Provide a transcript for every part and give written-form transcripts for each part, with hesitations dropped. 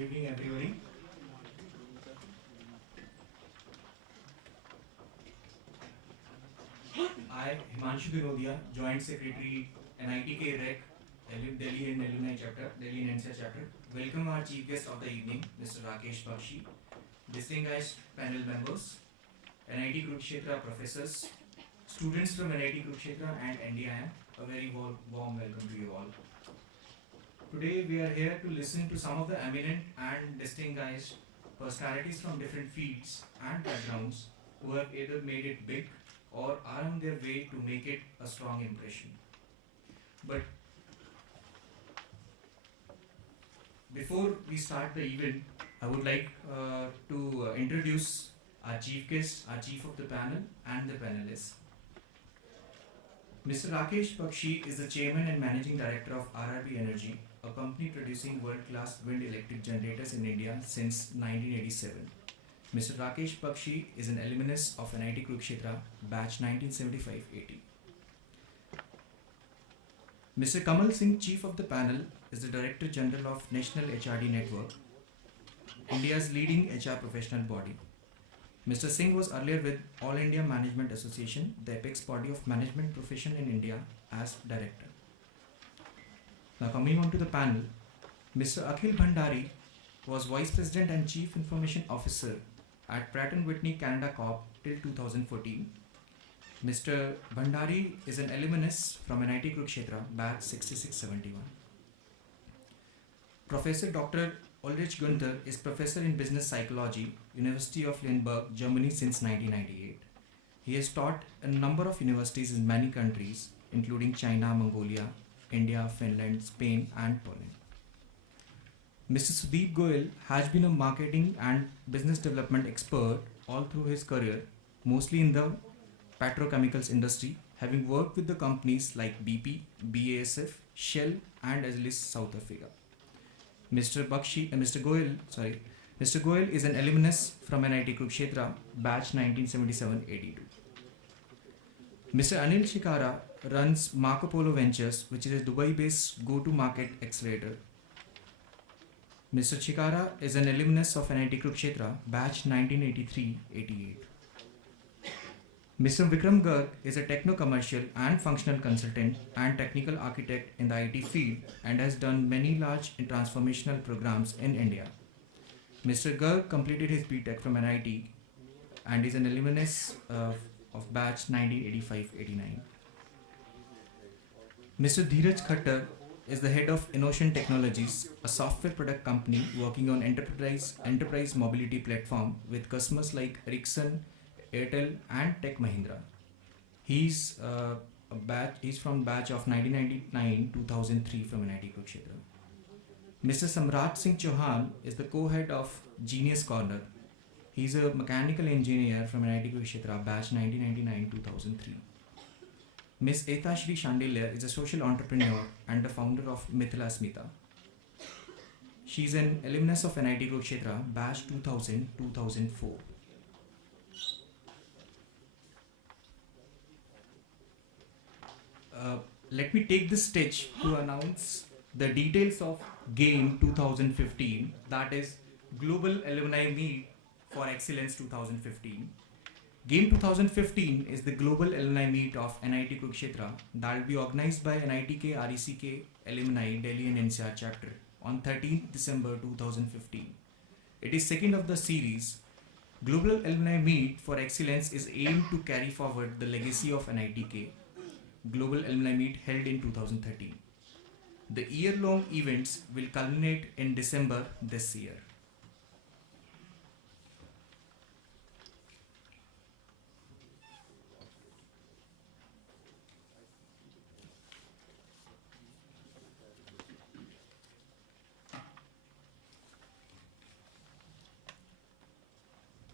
Good evening, everybody. I, Himanshu Dinodia, Joint Secretary, NITK REC, Delhi and Alumni Chapter, Delhi and NCR Chapter. Welcome our Chief Guest of the evening, Mr. Rakesh, Bakshi, distinguished panel members, NIT Kurukshetra professors, students from NIT Kurukshetra and NDIM. A very warm welcome to you all. Today we are here to listen to some of the eminent and distinguished personalities from different fields and backgrounds who have either made it big or are on their way to make it a strong impression. But before we start the event, I would like to introduce our chief guest, our chief of the panel and the panelists. Mr. Rakesh Bakshi is the chairman and managing director of RRB Energy, a company producing world-class wind electric generators in India since 1987. Mr. Rakesh Bakshi is an alumnus of NIT Kurukshetra, batch 1975-80. Mr. Kamal Singh, chief of the panel, is the Director General of National HRD Network, India's leading HR professional body. Mr. Singh was earlier with All India Management Association, the apex body of management profession in India, as director. Now coming on to the panel, Mr. Akhil Bhandari was Vice President and Chief Information Officer at Pratt & Whitney Canada Corp till 2014. Mr. Bhandari is an alumnus from NIT Kurukshetra, batch 6671. Professor Dr. Ulrich Günther is Professor in Business Psychology, University of Leonberg, Germany since 1998. He has taught a number of universities in many countries, including China, Mongolia, India, Finland, Spain, and Poland. Mr. Sudeep Goyal has been a marketing and business development expert all through his career, mostly in the petrochemicals industry, having worked with the companies like BP, BASF, Shell, and Azelis South Africa. Mr. Goyal is an alumnus from NIT Kurukshetra, batch 1977-82. Mr. Anil Shikara runs Marco Polo Ventures, which is a Dubai-based go-to-market accelerator. Mr. Shikara is an alumnus of NIT Kurukshetra, batch 1983-88. Mr. Vikram Garg is a techno-commercial and functional consultant and technical architect in the IT field and has done many large and transformational programs in India. Mr. Garg completed his BTech from NIT and is an alumnus of batch 1985-89. Mr. Dheeraj Khattar is the head of Innotion Technologies, a software product company working on enterprise mobility platform with customers like Ericsson, Airtel, and Tech Mahindra. He's from batch of 1999-2003 from NIT Kurukshetra. Mr. Samrat Singh Chauhan is the co-head of Genius Corner. He's a mechanical engineer from NIT Kurukshetra, batch 1999-2003. Ms. Eta Shree Shandilya is a social entrepreneur and the founder of Mithila Smita. She's an alumnus of NIT Kurukshetra, batch 2000-2004. Let me take this stage to announce the details of GAME 2015, that is Global Alumni Meet for Excellence 2015. GAME 2015 is the Global Alumni Meet of NIT Kurukshetra that will be organized by NITK RECK Alumni Delhi and NCR Chapter on 13th December 2015. It is second of the series. Global Alumni Meet for Excellence is aimed to carry forward the legacy of NITK Global Alumni Meet held in 2013. The year-long events will culminate in December this year.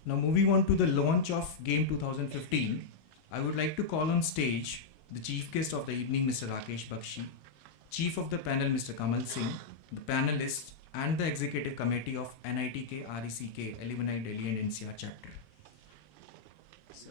Now moving on to the launch of GAME 2015, I would like to call on stage the chief guest of the evening, Mr. Rakesh Bakshi, chief of the panel, Mr. Kamal Singh, the panelists, and the executive committee of NITK RECK Alumni Delhi and NCR Chapter. Sir.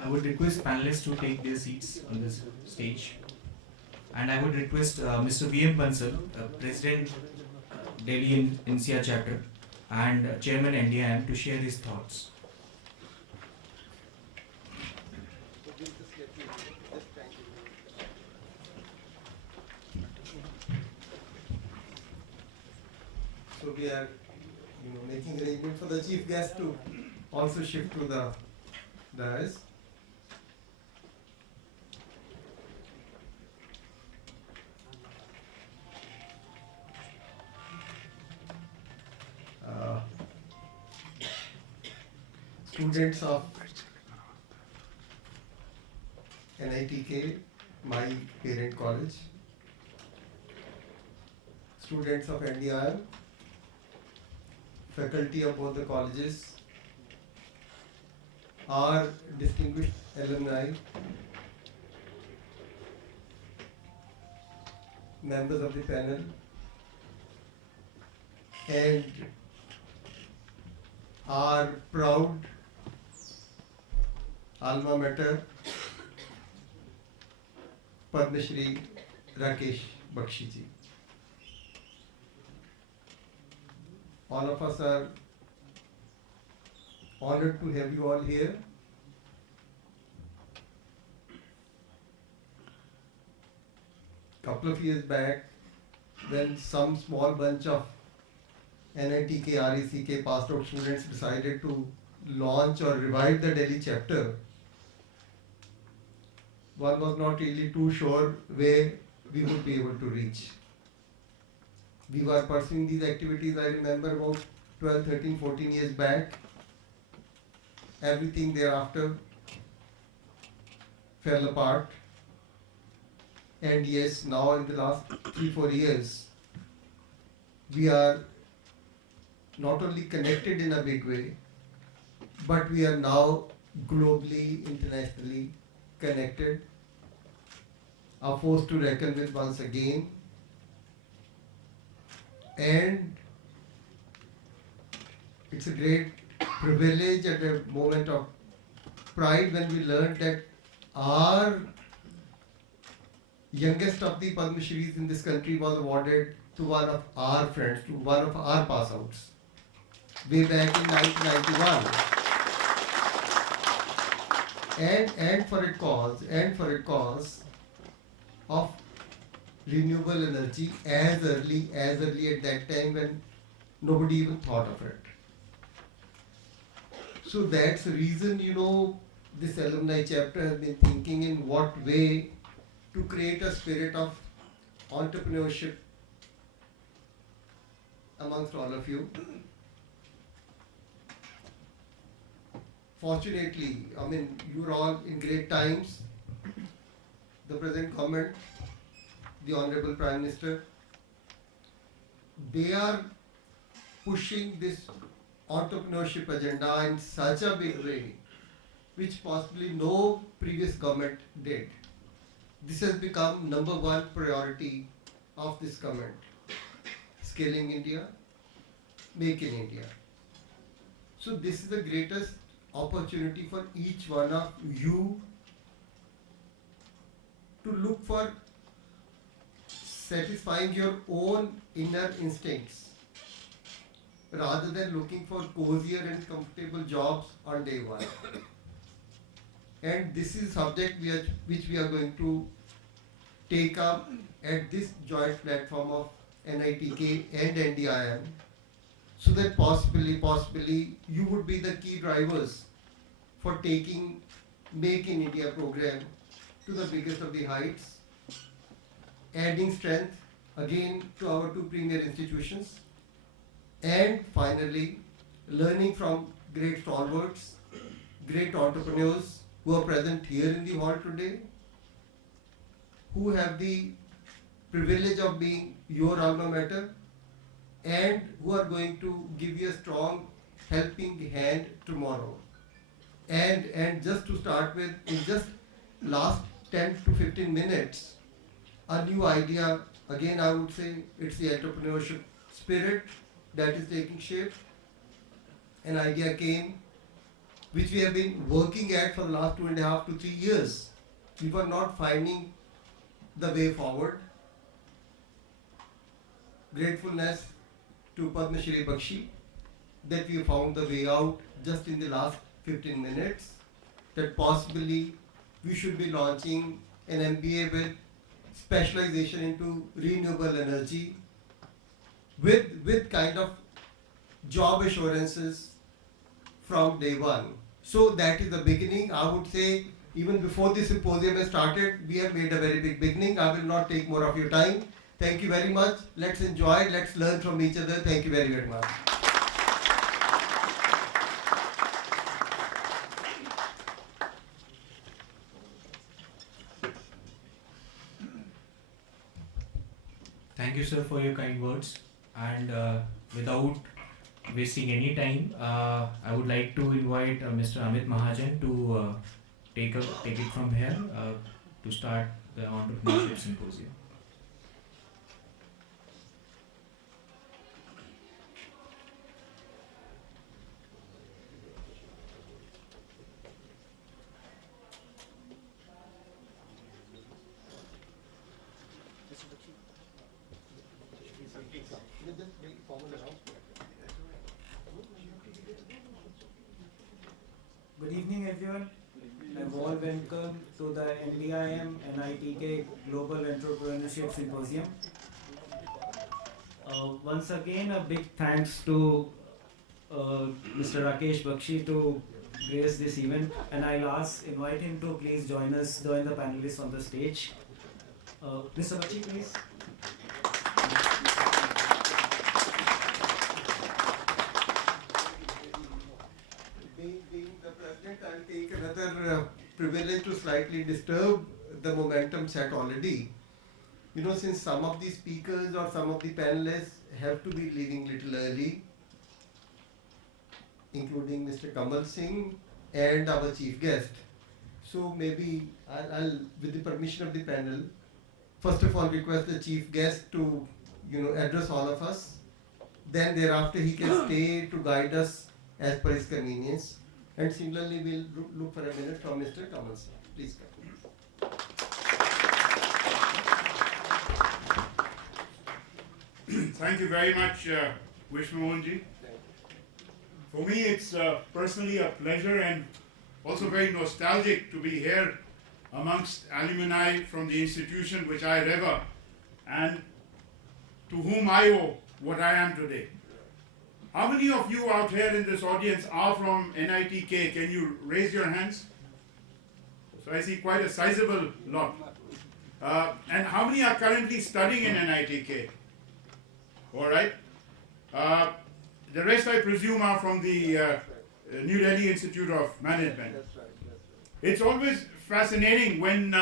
I would request panelists to take their seats on this stage. And I would request Mr. V.M. Bansal, President, Delhi NCR chapter, and Chairman NDIM to share his thoughts. So we are, making arrangement for the chief guest to also shift to the dais. Students of NITK, my parent college, students of NDIM, faculty of both the colleges, our distinguished alumni, members of the panel, and our proud alma mater, Padma Shree Rakesh Bakshi ji. All of us are honored to have you all here. Couple of years back, when some small bunch of NITK, RECK passed out students decided to launch or revive the Delhi chapter, one was not really too sure where we would be able to reach. We were pursuing these activities, I remember, about 12, 13, 14 years back. Everything thereafter fell apart. And yes, now in the last 3-4 years, we are not only connected in a big way, but we are now globally, internationally connected, a force to reckon with once again. And it's a great privilege and a moment of pride when we learned that our youngest of the Padma Shrees in this country was awarded to one of our friends, to one of our pass outs, way back in 1991. And for a cause of renewable energy as early at that time when nobody even thought of it. So that's the reason, this alumni chapter has been thinking in what way to create a spirit of entrepreneurship amongst all of you. Fortunately, you are all in great times. The present government, the Honorable Prime Minister, they are pushing this entrepreneurship agenda in such a big way, which possibly no previous government did. This has become #1 priority of this government. Scaling India, Make in India. So this is the greatest opportunity for each one of you to look for satisfying your own inner instincts rather than looking for cozier and comfortable jobs on day one. And this is a subject which we are going to take up at this joint platform of NITK and NDIM, so that possibly you would be the key drivers for taking Make in India program to the biggest of the heights, adding strength again to our two premier institutions, and finally learning from great stalwarts, great entrepreneurs who are present here in the hall today, who have the privilege of being your alma mater and who are going to give you a strong helping hand tomorrow. And just to start with, in just last 10 to 15 minutes, a new idea, again I would say it's the entrepreneurship spirit that is taking shape. An idea came which we have been working at for the last 2.5 to 3 years. We were not finding the way forward. Gratefulness to Padma Shree Bakshi that we found the way out just in the last 15 minutes, that possibly we should be launching an MBA with specialization into renewable energy with kind of job assurances from day one. So that is the beginning. I would say even before the symposium has started, we have made a very big beginning. I will not take more of your time. Thank you very much. Let's enjoy, let's learn from each other. Thank you very, very much. Thank you, sir, for your kind words. And without wasting any time, I would like to invite Mr. Amit Mahajan to take it from here to start the Entrepreneurship Symposium. Good evening, everyone. A warm welcome to the NDIM NITK Global Entrepreneurship Symposium. Once again, a big thanks to Mr. Rakesh Bakshi to grace this event, and I'll invite him to please join the panelists on the stage. Mr. Bakshi, please. Being the president, I'll take another privilege to slightly disturb the momentum set already. You know, since some of the speakers or some of the panelists have to be leaving little early, including Mr. Kamal Singh and our chief guest. So maybe I'll, with the permission of the panel, first of all request the chief guest to, address all of us. Then thereafter he can stay to guide us as per his convenience. And similarly, we'll look for a minute from Mr. Kamal Singh. Please come. Thank you very much, Vishwa. For me, it's personally a pleasure and also very nostalgic to be here amongst alumni from the institution which I revere and to whom I owe what I am today. How many of you out here in this audience are from NITK? Can you raise your hands? So I see quite a sizable lot. And how many are currently studying in NITK? All right. The rest, I presume, are from the New Delhi Institute of Management. It's always fascinating when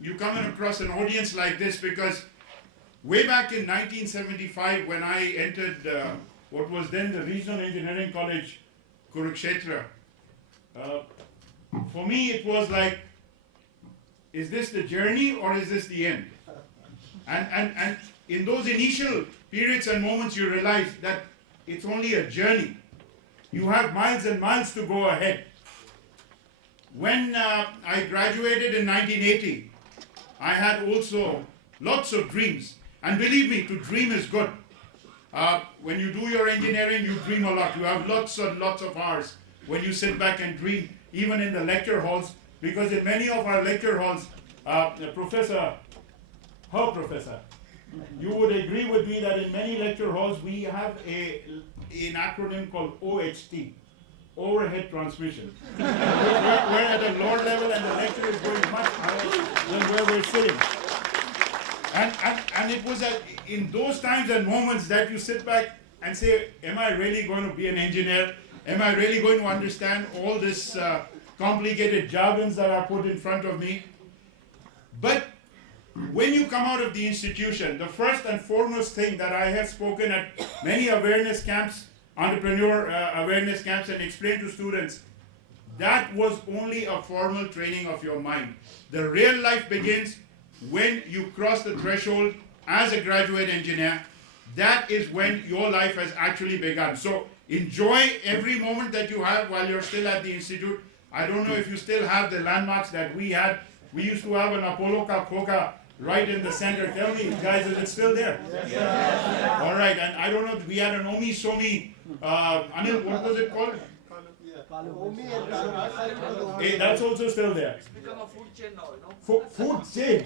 you come across an audience like this, because way back in 1975, when I entered what was then the Regional Engineering College, Kurukshetra, for me it was like, is this the journey or is this the end? And in those initial periods and moments you realize that it's only a journey. You have miles and miles to go ahead. When I graduated in 1980, I had also lots of dreams. And believe me, to dream is good. When you do your engineering, you dream a lot. You have lots and lots of hours when you sit back and dream, even in the lecture halls, because in many of our lecture halls, Professor, you would agree with me that in many lecture halls we have an acronym called OHT, overhead transmission. we're at a lower level and the lecture is going much higher than where we're sitting. And it was in those times and moments that you sit back and say, am I really going to be an engineer? Am I really going to understand all this complicated jargons that are put in front of me? But when you come out of the institution, the first and foremost thing that I have spoken at many awareness camps, entrepreneur awareness camps, and explained to students, that was only a formal training of your mind. The real life begins when you cross the threshold as a graduate engineer. That is when your life has actually begun. So enjoy every moment that you have while you're still at the institute. I don't know if you still have the landmarks that we had. We used to have an Apollo Ka Khoka right in the center. Tell me, guys, is it still there? Yes. All right, and I don't know, we had an Omi Somi, Anil, what was it called? Hey, that's also still there. It's become a food chain now, you know. Food chain.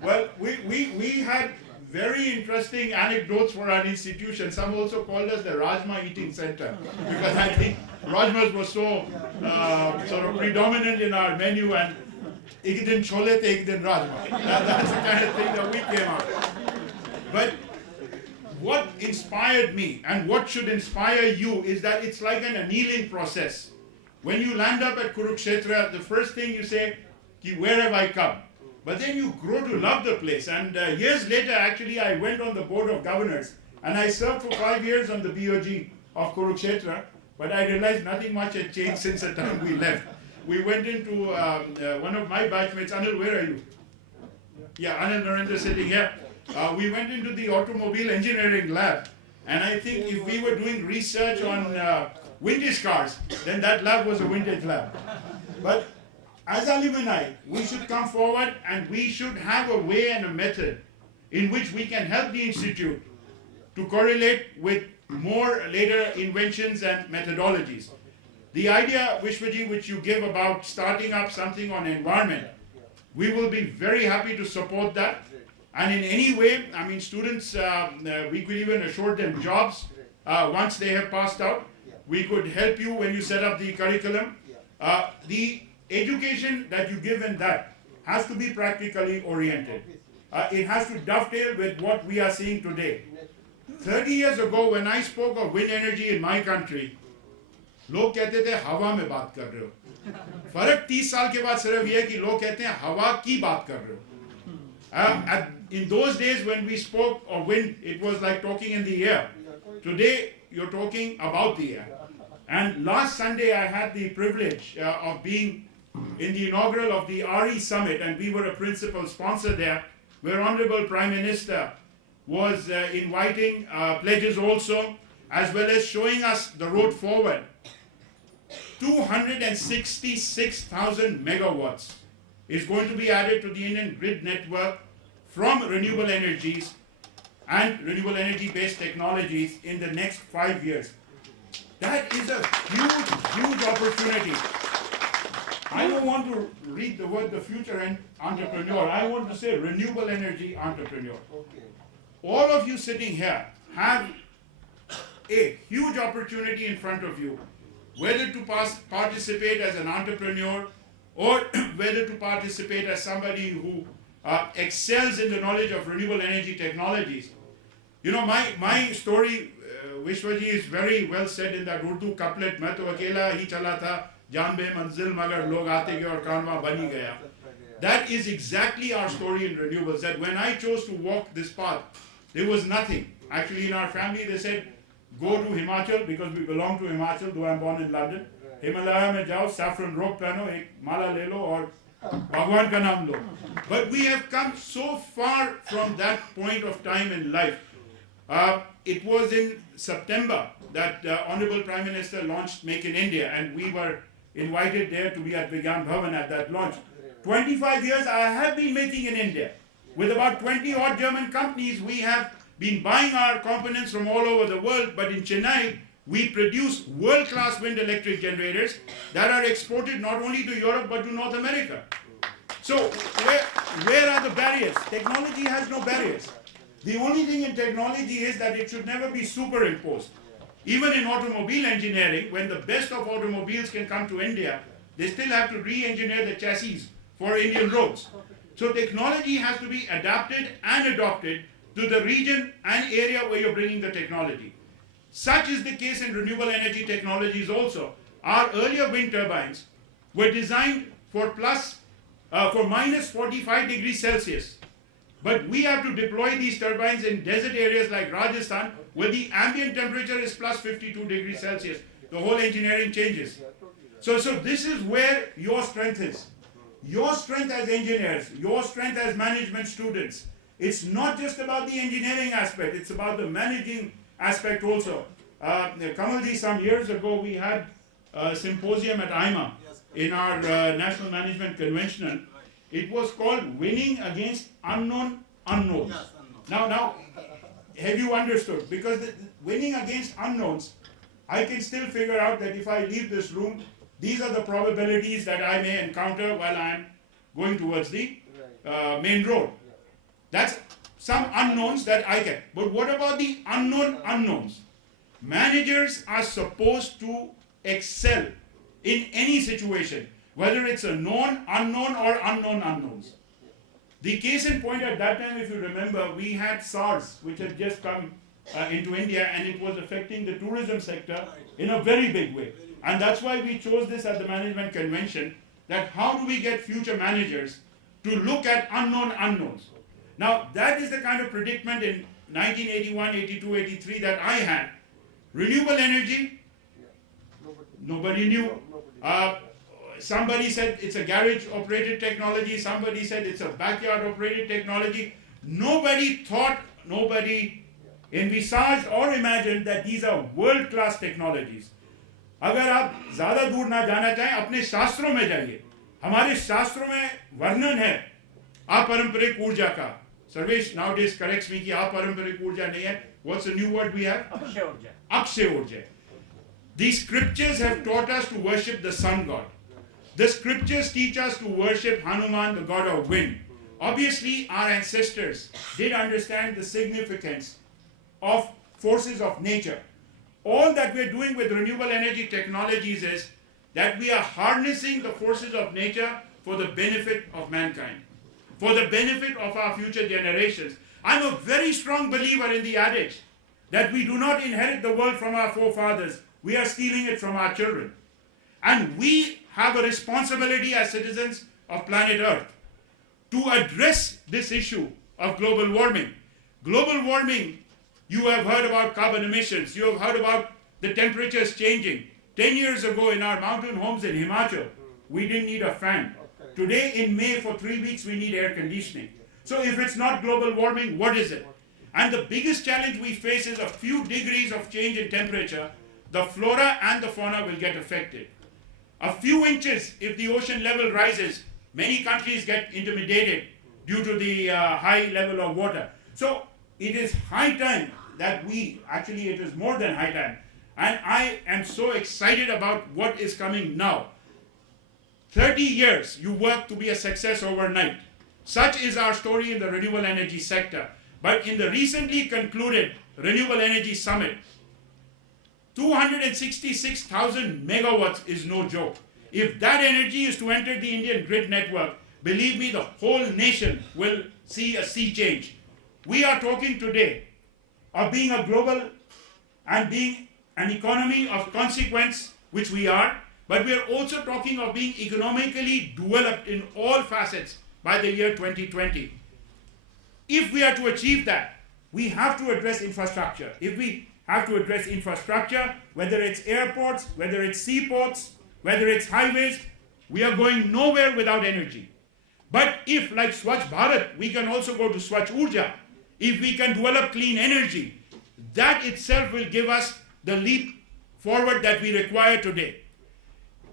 Well, we had very interesting anecdotes for our institution. Some also called us the Rajma eating center, because I think Rajmas was so sort of predominant in our menu, and ek din chole te ek din Rajma. That's the kind of thing that we came out. But what inspired me and what should inspire you is that it's like an annealing process. When you land up at Kurukshetra, the first thing you say, where have I come? But then you grow to love the place. And years later, actually, I went on the board of governors. And I served for 5 years on the BOG of Kurukshetra. But I realized nothing much had changed since the time we left. We went into one of my batchmates. Anil, where are you? Yeah, Anil Narendra sitting here. We went into the automobile engineering lab. And I think if we were doing research on vintage cars, then that lab was a vintage lab. But as alumni, we should come forward and we should have a way and a method in which we can help the institute to correlate with more later inventions and methodologies. The idea, Vishwaji, which you give about starting up something on environment, we will be very happy to support that. And in any way, I mean, students, we could even assure them jobs once they have passed out. We could help you when you set up the curriculum. The education that you give in that has to be practically oriented. It has to dovetail with what we are seeing today. 30 years ago, when I spoke of wind energy in my country, लोग कहते थे हवा में बात कर रहे हो. फर्क 30 साल के बाद सिर्फ ये है कि लोग कहते हैं हवा की बात कर रहे हो. In those days when we spoke of wind, it was like talking in the air. Today, you're talking about the air. And last Sunday, I had the privilege of being in the inaugural of the RE Summit, and we were a principal sponsor there, where Honorable Prime Minister was inviting pledges also, as well as showing us the road forward. 266,000 megawatts is going to be added to the Indian grid network from renewable energies and renewable energy-based technologies in the next 5 years. That is a huge, huge opportunity. I don't want to read the word the future and entrepreneur. I want to say renewable energy entrepreneur. All of you sitting here have a huge opportunity in front of you, whether to participate as an entrepreneur or whether to participate as somebody who excels in the knowledge of renewable energy technologies. You know, my story, Vishwaji, is very well said in that Urdu couplet, "Main to akela hi chala tha, jaan be manzil magar log aate gaye aur kanwa bani gaya." That is exactly our story in renewables, that when I chose to walk this path, there was nothing. Actually, in our family, they said, go to Himachal, because we belong to Himachal, though I'm born in London. Himalaya mein jao, saffron rope pehno, ek mala le lo, aur Bhagwan ka naam lo. But we have come so far from that point of time in life. It was in September that Honorable Prime Minister launched Make in India, and we were invited there to be at Vigyan Bhavan at that launch. 25 years I have been making in India. With about 20 odd German companies, we have been buying our components from all over the world, but in Chennai, we produce world-class wind electric generators that are exported not only to Europe but to North America. So where are the barriers? Technology has no barriers. The only thing in technology is that it should never be superimposed. Even in automobile engineering, when the best of automobiles can come to India, they still have to re-engineer the chassis for Indian roads. So technology has to be adapted and adopted to the region and area where you're bringing the technology. Such is the case in renewable energy technologies also. Our earlier wind turbines were designed for minus 45 degrees Celsius. But we have to deploy these turbines in desert areas like Rajasthan, where the ambient temperature is plus 52 degrees Celsius. The whole engineering changes. So this is where your strength is. Your strength as engineers, your strength as management students. It's not just about the engineering aspect, it's about the managing aspect also. Kamalji, some years ago we had a symposium at IMA in our National Management Conventional. It was called Winning Against Unknown Unknowns. Yes, Now, have you understood? Because winning against unknowns, I can still figure out that if I leave this room, these are the probabilities that I may encounter while I am going towards the main road. That's some unknowns that I get. But what about the unknown unknowns? Managers are supposed to excel in any situation, whether it's a known unknown or unknown unknowns. The case in point at that time, if you remember, we had SARS, which had just come into India, and it was affecting the tourism sector in a very big way. And that's why we chose this at the management convention, that how do we get future managers to look at unknown unknowns. Now, that is the kind of predicament in 1981, 82, 83 that I had. Renewable energy, nobody knew. Somebody said it's a garage operated technology, somebody said it's a backyard operated technology. Nobody thought, nobody envisaged or imagined that these are world class technologies. अगर आप ज़्यादा दूर ना जाना चाहें, अपने शास्त्रों में जाइए. हमारे शास्त्रों में वर्णन है अपारंपरिक ऊर्जा का. Sarvesh nowadays corrects me कि अपारंपरिक ऊर्जा नहीं है. What's the new word we have? Akshay ऊर्जा. Akshay Urja. The scriptures have taught us to worship the sun god. The scriptures teach us to worship Hanuman, the god of wind. Obviously, our ancestors did understand the significance of forces of nature. All that we're doing with renewable energy technologies is that we are harnessing the forces of nature for the benefit of mankind, for the benefit of our future generations. I'm a very strong believer in the adage that we do not inherit the world from our forefathers, we are stealing it from our children. And we have a responsibility as citizens of planet Earth to address this issue of global warming. Global warming, you have heard about carbon emissions, you have heard about the temperatures changing. 10 years ago in our mountain homes in Himachal, we didn't need a fan. Today in May for 3 weeks we need air conditioning. So if it's not global warming, what is it? And the biggest challenge we face is a few degrees of change in temperature, the flora and the fauna will get affected. A few inches, if the ocean level rises, many countries get intimidated due to the high level of water. So it is high time that actually it is more than high time. And I am so excited about what is coming now. 30 years you work to be a success overnight. Such is our story in the renewable energy sector. But in the recently concluded Renewable Energy Summit, 266,000 megawatts is no joke. If that energy is to enter the Indian grid network, believe me, the whole nation will see a sea change. We are talking today of being a global and being an economy of consequence, which we are, but we are also talking of being economically developed in all facets by the year 2020. If we are to achieve that, we have to address infrastructure. If we have to address infrastructure, whether it's airports, whether it's seaports, whether it's highways, we are going nowhere without energy. But if, like Swachh Bharat, we can also go to Swachh Urja, if we can develop clean energy, that itself will give us the leap forward that we require today.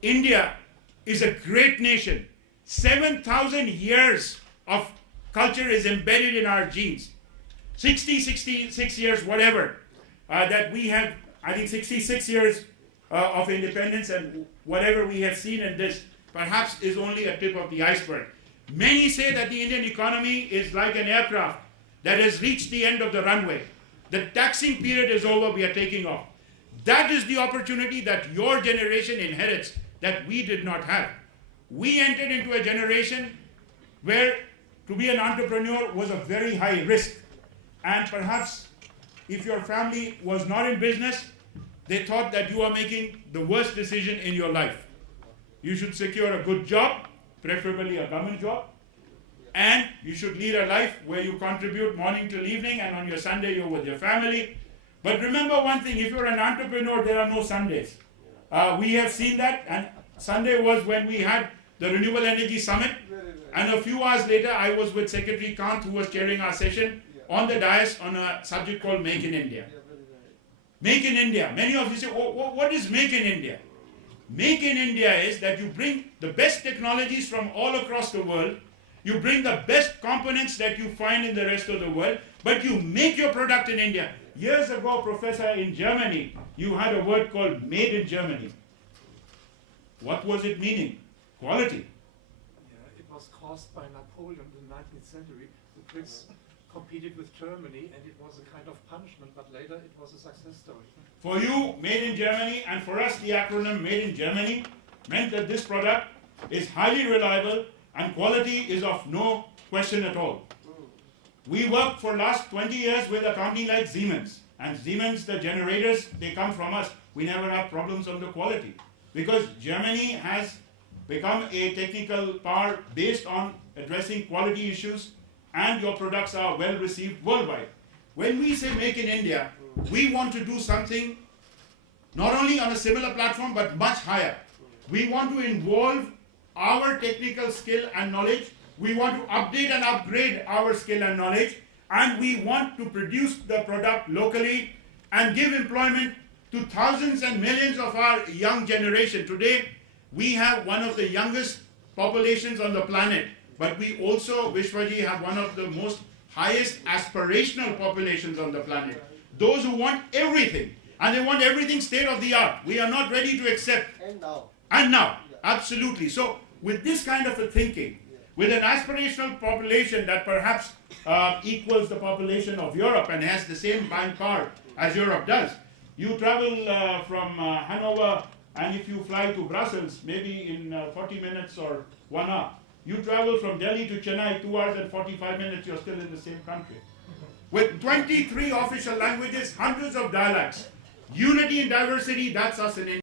India is a great nation, 7,000 years of culture is embedded in our genes. 66 years, whatever, that we have, I think 66 years of independence, and whatever we have seen in this perhaps is only a tip of the iceberg. Many say that the Indian economy is like an aircraft that has reached the end of the runway. The taxing period is over, we are taking off. That is the opportunity that your generation inherits that we did not have. We entered into a generation where to be an entrepreneur was a very high risk. And perhaps if your family was not in business, they thought that you are making the worst decision in your life. You should secure a good job, preferably a government job, and you should lead a life where you contribute morning till evening, and on your Sunday you're with your family. But remember one thing, if you're an entrepreneur, there are no Sundays. We have seen that, and Sunday was when we had the Renewable Energy Summit, and a few hours later I was with Secretary Kant, who was chairing our session, on the dais on a subject called Make in India. Make in India. Many of you say, what is Make in India? Make in India is that you bring the best technologies from all across the world, you bring the best components that you find in the rest of the world, but you make your product in India. Years ago, Professor, in Germany, you had a word called made in Germany. What was it meaning? Quality. Yeah, it was caused by Napoleon in the 19th century. The Brits competed with Germany, and it was a kind of punishment, but later it was a success story. For you, made in Germany, and for us, the acronym made in Germany meant that this product is highly reliable and quality is of no question at all. We worked for last 20 years with a company like Siemens, and Siemens, the generators, they come from us. We never have problems on the quality because Germany has become a technical power based on addressing quality issues, and your products are well received worldwide. When we say make in India, we want to do something not only on a similar platform but much higher. We want to involve our technical skill and knowledge. We want to update and upgrade our skill and knowledge, and we want to produce the product locally and give employment to thousands and millions of our young generation. Today, we have one of the youngest populations on the planet, but we also, Vishwaji, have one of the most highest aspirational populations on the planet. Those who want everything, and they want everything state of the art. We are not ready to accept. And now. And now, absolutely. So, with this kind of a thinking, with an aspirational population that perhaps equals the population of Europe and has the same buying power as Europe does, you travel from Hanover, and if you fly to Brussels, maybe in 40 minutes or 1 hour, you travel from Delhi to Chennai, 2 hours and 45 minutes, you're still in the same country. With 23 official languages, hundreds of dialects, unity in diversity, that's us in India.